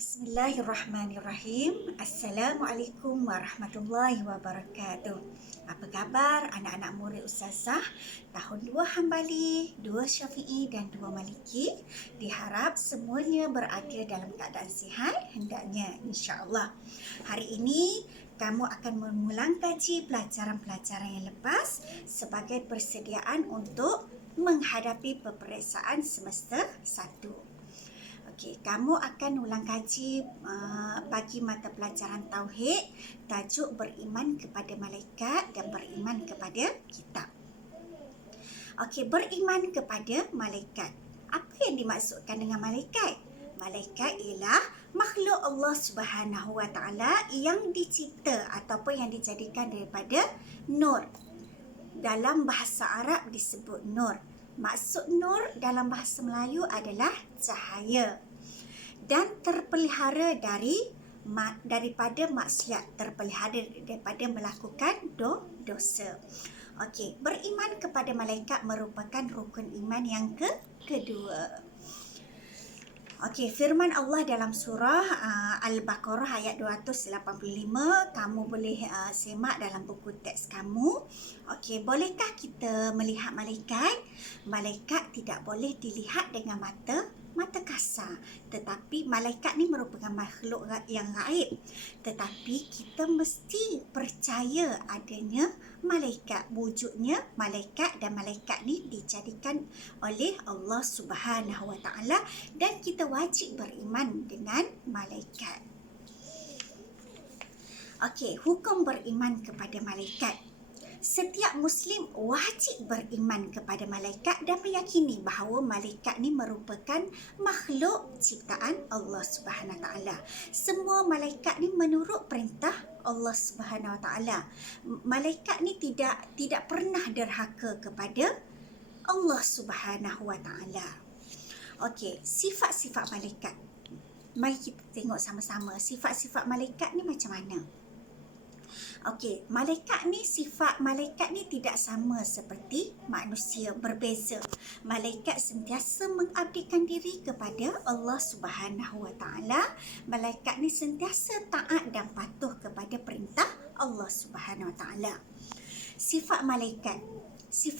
Bismillahirrahmanirrahim. Assalamualaikum warahmatullahi wabarakatuh. Apa khabar anak-anak murid Ustazah tahun 2 Hambali, 2 Syafi'i dan 2 Maliki? Diharap semuanya berada dalam keadaan sihat, hendaknya insya-Allah. Hari ini kamu akan mengulang kaji pelajaran-pelajaran yang lepas sebagai persediaan untuk menghadapi peperiksaan semester 1. Okey, kamu akan ulang kaji bagi mata pelajaran Tauhid, tajuk beriman kepada malaikat dan beriman kepada kitab. Okey, beriman kepada malaikat. Apa yang dimaksudkan dengan malaikat? Malaikat ialah makhluk Allah Subhanahu Wa Taala yang dicipta ataupun yang dijadikan daripada nur. Dalam bahasa Arab disebut nur. Maksud nur dalam bahasa Melayu adalah cahaya dan terpelihara daripada maksiat, terpelihara daripada melakukan dosa. Okey, beriman kepada malaikat merupakan rukun iman yang kedua. Okey, firman Allah dalam surah Al-Baqarah ayat 285, kamu boleh semak dalam buku teks kamu. Okey, bolehkah kita melihat malaikat? Malaikat tidak boleh dilihat dengan mata kasar, tetapi malaikat ni merupakan makhluk yang gaib. Tetapi kita mesti percaya adanya malaikat, wujudnya malaikat, dan malaikat ni dijadikan oleh Allah Subhanahu Wa Taala dan kita wajib beriman dengan malaikat. Okey, hukum beriman kepada malaikat. Setiap Muslim wajib beriman kepada malaikat dan meyakini bahawa malaikat ni merupakan makhluk ciptaan Allah Subhanahu Wa Taala. Semua malaikat ni menurut perintah Allah Subhanahu Wa Taala. Malaikat ni tidak pernah derhaka kepada Allah Subhanahu Wa Taala. Okey, sifat-sifat malaikat. Mari kita tengok sama-sama sifat-sifat malaikat ni macam mana. Okey, sifat malaikat ni tidak sama seperti manusia, berbeza. Malaikat sentiasa mengabdikan diri kepada Allah Subhanahu Wa Taala. Malaikat ni sentiasa taat dan patuh kepada perintah Allah Subhanahu Wa Taala. Sifat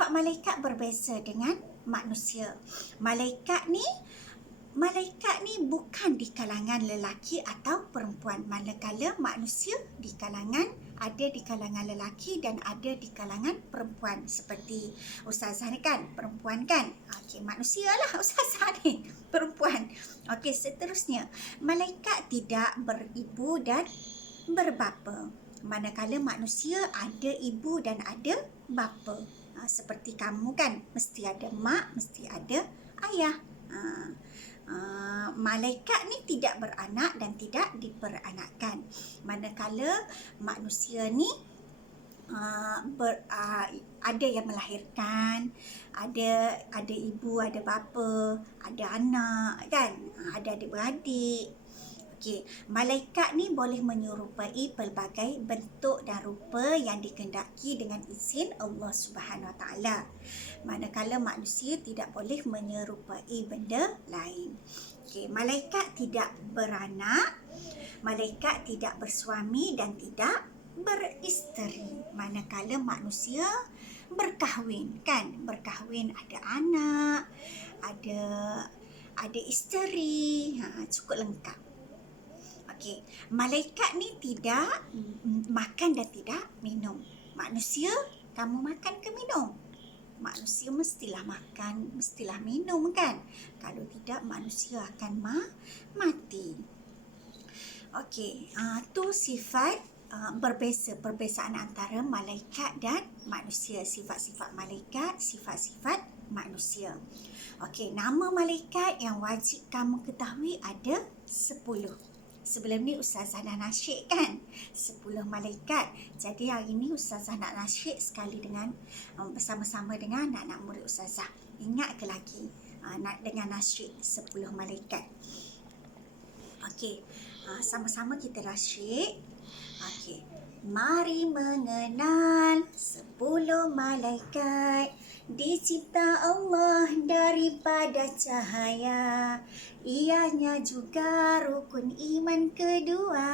malaikat berbeza dengan manusia. Malaikat ni bukan di kalangan lelaki atau perempuan, manakala manusia ada di kalangan lelaki dan ada di kalangan perempuan. Seperti Ustazah ni kan perempuan kan. Okey, manusia lah Ustazah ni perempuan. Okey, seterusnya malaikat tidak beribu dan berbapa, manakala manusia ada ibu dan ada bapa. Seperti kamu kan, mesti ada mak, mesti ada ayah. Malaikat ni tidak beranak dan tidak diperanakkan, manakala manusia ni ada yang melahirkan, ada ibu, ada bapa, ada anak kan, ada adik-beradik. Okey, malaikat ni boleh menyerupai pelbagai bentuk dan rupa yang dikehendaki dengan izin Allah Subhanahu Wa Taala, manakala manusia tidak boleh menyerupai benda lain. Okey, malaikat tidak beranak, malaikat tidak bersuami dan tidak beristeri, manakala manusia berkahwin kan, berkahwin, ada anak, ada isteri, cukup lengkap. Okey, malaikat ni tidak makan dan tidak minum. Manusia, kamu makan ke minum? Manusia mestilah makan, mestilah minum kan? Kalau tidak, manusia akan mati. Okey, tu sifat perbezaan antara malaikat dan manusia. Sifat-sifat malaikat, sifat-sifat manusia. Okey, nama malaikat yang wajib kamu ketahui ada 10. Sebelum ni Ustazah dah nasyid kan 10 malaikat. Jadi hari ni Ustazah nak nasyid sekali dengan bersama-sama dengan anak-anak murid Ustazah. Ingat ke lagi dengan nasyid 10 malaikat? Okey, sama-sama kita nasyid. Okey. Mari mengenal 10 malaikat dicipta Allah daripada cahaya, Ianya juga rukun iman kedua.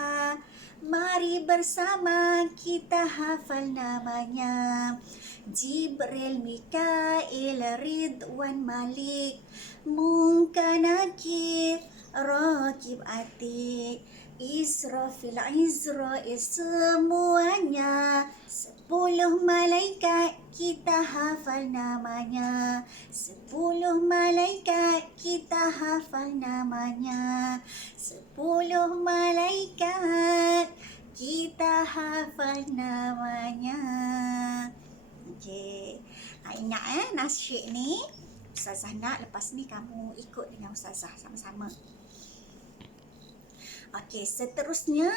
Mari bersama kita hafal namanya. Jibril, Mikail, Ridwan, Malik, Munkar, Nakir, Rakib, Atik, Israfil, Izrail, semuanya 10 malaikat kita hafal namanya. 10 malaikat kita hafal namanya. 10 malaikat kita hafal namanya. Okey. Ingat nasyid ni. Ustazah nak lepas ni kamu ikut dengan Ustazah sama-sama. Okey, seterusnya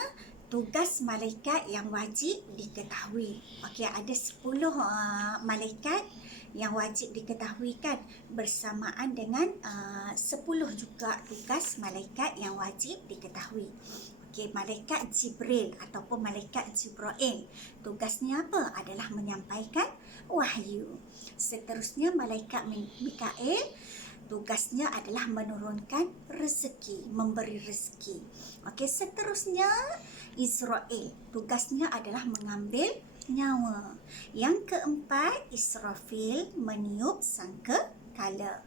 tugas malaikat yang wajib diketahui. Okey, ada 10 malaikat yang wajib diketahui kan, bersamaan dengan 10 juga tugas malaikat yang wajib diketahui. Okey, malaikat Jibril ataupun malaikat Jibril, tugasnya apa? Adalah menyampaikan wahyu. Seterusnya malaikat Mikail, tugasnya adalah menurunkan rezeki, memberi rezeki. Okey, seterusnya Israel, tugasnya adalah mengambil nyawa. Yang keempat, Israfil, meniup sangkakala.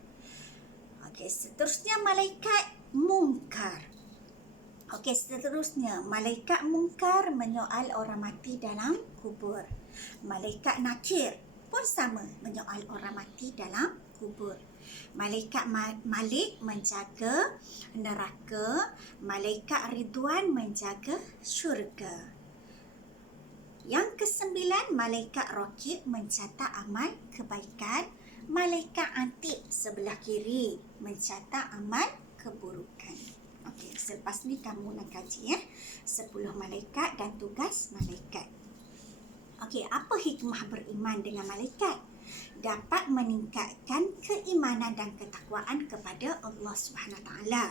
Okey, seterusnya malaikat Munkar. Okey, seterusnya malaikat Munkar menyoal orang mati dalam kubur. Malaikat Nakir pun sama, menyoal orang mati dalam kubur. Malaikat Malik menjaga neraka. Malaikat Ridwan menjaga syurga. Yang kesembilan, malaikat Rakib mencatat amal kebaikan. Malaikat Atik sebelah kiri mencatat amal keburukan. Okey, selepas ni kamu nak kaji 10 malaikat dan tugas malaikat. Okey, apa hikmah beriman dengan malaikat? Dapat meningkatkan keimanan dan ketakwaan kepada Allah Subhanahu Wa Taala.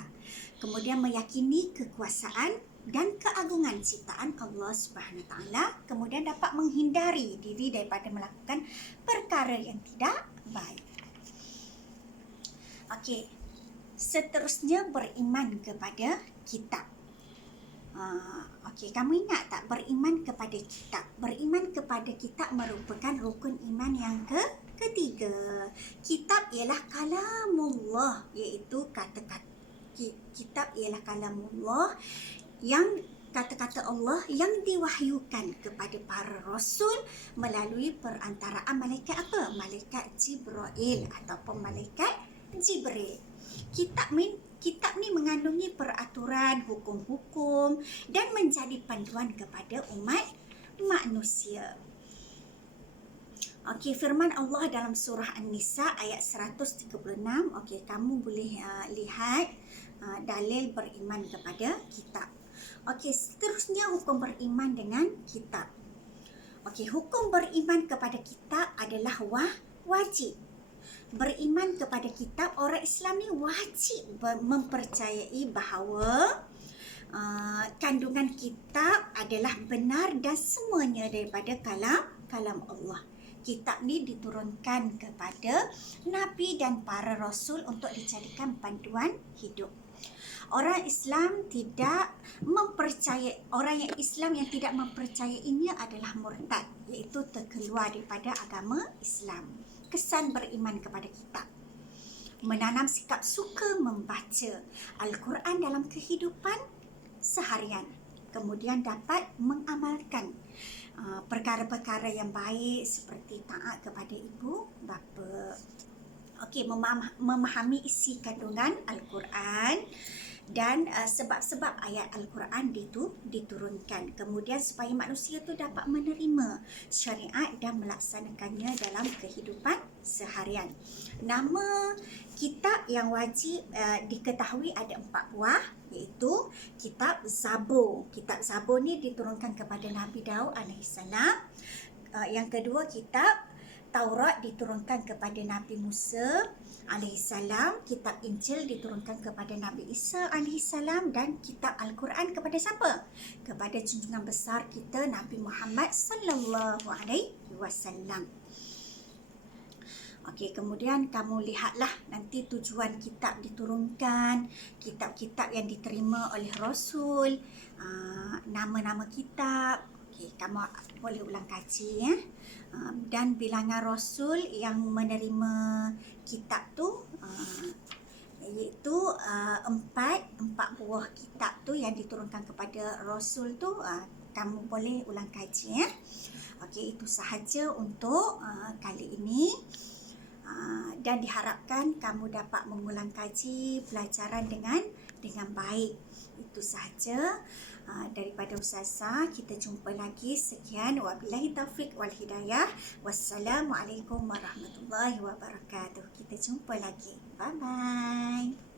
Kemudian meyakini kekuasaan dan keagungan ciptaan Allah Subhanahu Wa Taala. Kemudian dapat menghindari diri daripada melakukan perkara yang tidak baik. Okey, seterusnya beriman kepada kitab. Okey, kamu ingat tak beriman kepada kitab? Beriman kepada kitab merupakan rukun iman yang ketiga. Kitab ialah kalamullah, iaitu kata-kata. Kitab ialah kalamullah, yang kata-kata Allah yang diwahyukan kepada para rasul melalui perantaraan malaikat apa? Malaikat Jibril ataupun malaikat Jibril. Kitab ni mengandungi peraturan, hukum-hukum dan menjadi panduan kepada umat manusia. Okey, firman Allah dalam surah An-Nisa ayat 136. Okey, kamu boleh lihat dalil beriman kepada kitab. Okey, seterusnya hukum beriman dengan kitab. Okey, hukum beriman kepada kitab adalah wajib. Beriman kepada kitab, orang Islam ni wajib mempercayai bahawa kandungan kitab adalah benar dan semuanya daripada kalam Allah. Kitab ni diturunkan kepada Nabi dan para Rasul untuk dijadikan panduan hidup. Orang Islam yang tidak mempercayainya adalah murtad, iaitu terkeluar daripada agama Islam. Kesan beriman kepada kitab: menanam sikap suka membaca Al-Quran dalam kehidupan seharian, kemudian dapat mengamalkan perkara-perkara yang baik seperti taat kepada ibu bapa. Okey, memahami isi kandungan Al-Quran dan sebab-sebab ayat Al-Quran diturunkan. Kemudian supaya manusia tu dapat menerima syariat dan melaksanakannya dalam kehidupan seharian. Nama kitab yang wajib diketahui ada 4 buah, iaitu kitab Zabur. Kitab Zabur ni diturunkan kepada Nabi Daud alaihissalam. Yang kedua, kitab Taurat diturunkan kepada Nabi Musa alaihissalam. Kitab Injil diturunkan kepada Nabi Isa alaihissalam. Dan kitab Al-Quran kepada siapa? Kepada junjungan besar kita Nabi Muhammad sallallahu alaihi wasallam. Okey, kemudian kamu lihatlah nanti tujuan kitab diturunkan, kitab-kitab yang diterima oleh Rasul, nama-nama kitab. Okey, kamu boleh ulang kaji ya. Dan bilangan Rasul yang menerima kitab tu iaitu empat buah kitab tu yang diturunkan kepada Rasul tu, kamu boleh ulang kaji ya. Okey, itu sahaja untuk kali ini. Dan diharapkan kamu dapat mengulang kaji pelajaran dengan baik. Itu sahaja daripada Ustazah. Kita jumpa lagi. Sekian, wabillahi taufiq wal hidayah. Wassalamualaikum warahmatullahi wabarakatuh. Kita jumpa lagi. Bye bye.